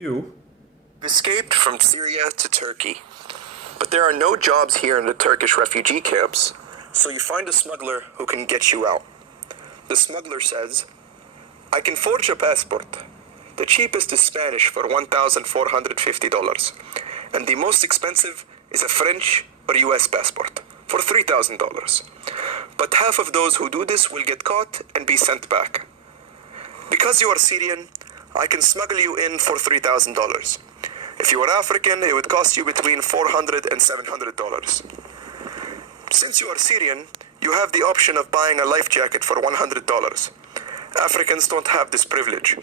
You? Escaped from Syria to Turkey. But there are no jobs here in the Turkish refugee camps, so you find a smuggler who can get you out. The smuggler says, I can forge a passport. The cheapest is Spanish for $1,450, and the most expensive is a French or US passport for $3,000. But half of those who do this will get caught and be sent back. Because you are Syrian, I can smuggle you in for $3,000. If you are African, it would cost you between $400 and $700. Since you are Syrian, you have the option of buying a life jacket for $100. Africans don't have this privilege.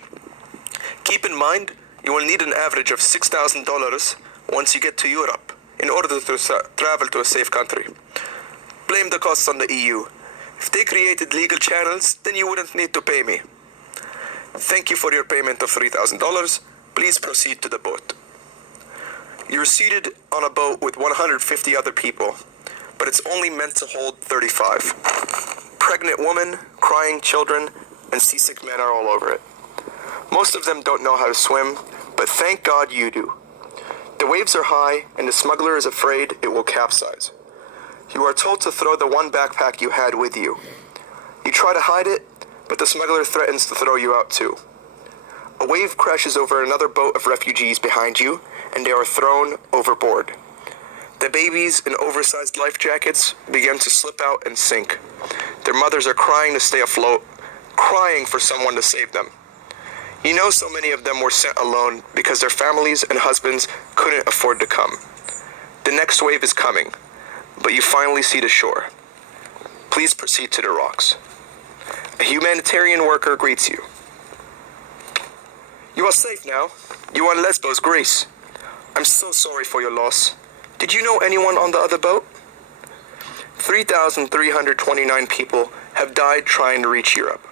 Keep in mind, you will need an average of $6,000 once you get to Europe in order to travel to a safe country. Blame the costs on the EU. If they created legal channels, then you wouldn't need to pay me. Thank you for your payment of $3,000. Please proceed to the boat. You're seated on a boat with 150 other people, but it's only meant to hold 35. Pregnant women, crying children, and seasick men are all over it. Most of them don't know how to swim, but thank God you do. The waves are high, and the smuggler is afraid it will capsize. You are told to throw the one backpack you had with you. You try to hide it, but the smuggler threatens to throw you out too. A wave crashes over another boat of refugees behind you, and they are thrown overboard. The babies in oversized life jackets begin to slip out and sink. Their mothers are crying to stay afloat, crying for someone to save them. You know so many of them were sent alone because their families and husbands couldn't afford to come. The next wave is coming, but you finally see the shore. Please proceed to the rocks. A humanitarian worker greets you. You are safe now. You are in Lesbos, Greece. I'm so sorry for your loss. Did you know anyone on the other boat? 3,329 people have died trying to reach Europe.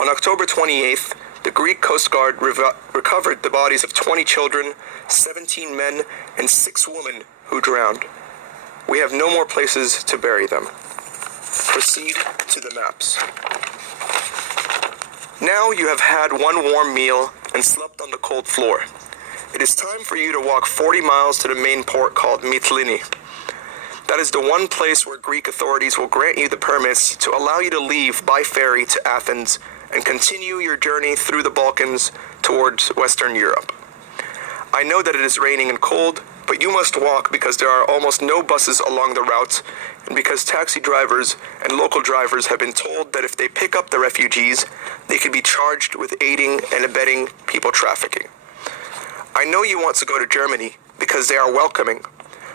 On October 28th, the Greek Coast Guard recovered the bodies of 20 children, 17 men, and 6 women who drowned. We have no more places to bury them. Proceed to the maps. Now you have had one warm meal and slept on the cold floor. It is time for you to walk 40 miles to the main port called Mytilene. That is the one place where Greek authorities will grant you the permits to allow you to leave by ferry to Athens and continue your journey through the Balkans towards Western Europe. I know that it is raining and cold, but you must walk because there are almost no buses along the route, and because taxi drivers and local drivers have been told that if they pick up the refugees, they could be charged with aiding and abetting people trafficking. I know you want to go to Germany because they are welcoming,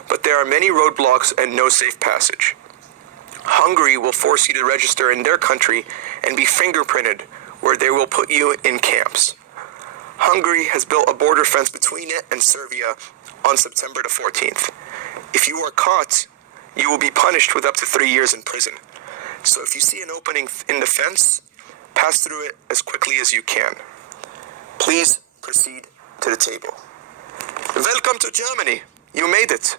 but there are many roadblocks and no safe passage. Hungary will force you to register in their country and be fingerprinted, where they will put you in camps. Hungary has built a border fence between it and Serbia on September the 14th. If you are caught, you will be punished with up to 3 years in prison. So if you see an opening in the fence, pass through it as quickly as you can. Please proceed to the table. Welcome to Germany. You made it.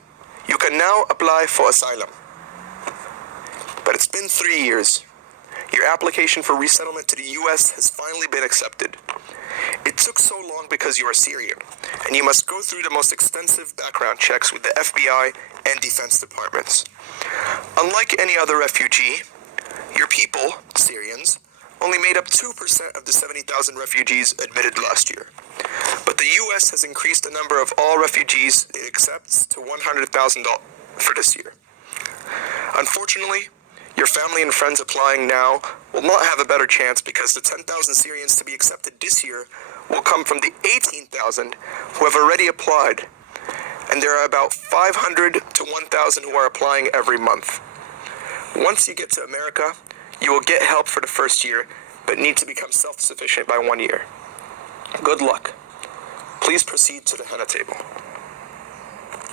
You can now apply for asylum. But it's been 3 years. Your application for resettlement to the US has finally been accepted. It took so long because you are Syrian, and you must go through the most extensive background checks with the FBI and defense departments. Unlike any other refugee, your people, Syrians, only made up 2% of the 70,000 refugees admitted last year. But the US has increased the number of all refugees it accepts to 100,000 for this year. Unfortunately, your family and friends applying now will not have a better chance because the 10,000 Syrians to be accepted this year will come from the 18,000 who have already applied, and there are about 500 to 1,000 who are applying every month. Once you get to America, you will get help for the first year, but need to become self-sufficient by 1 year. Good luck. Please proceed to the henna table.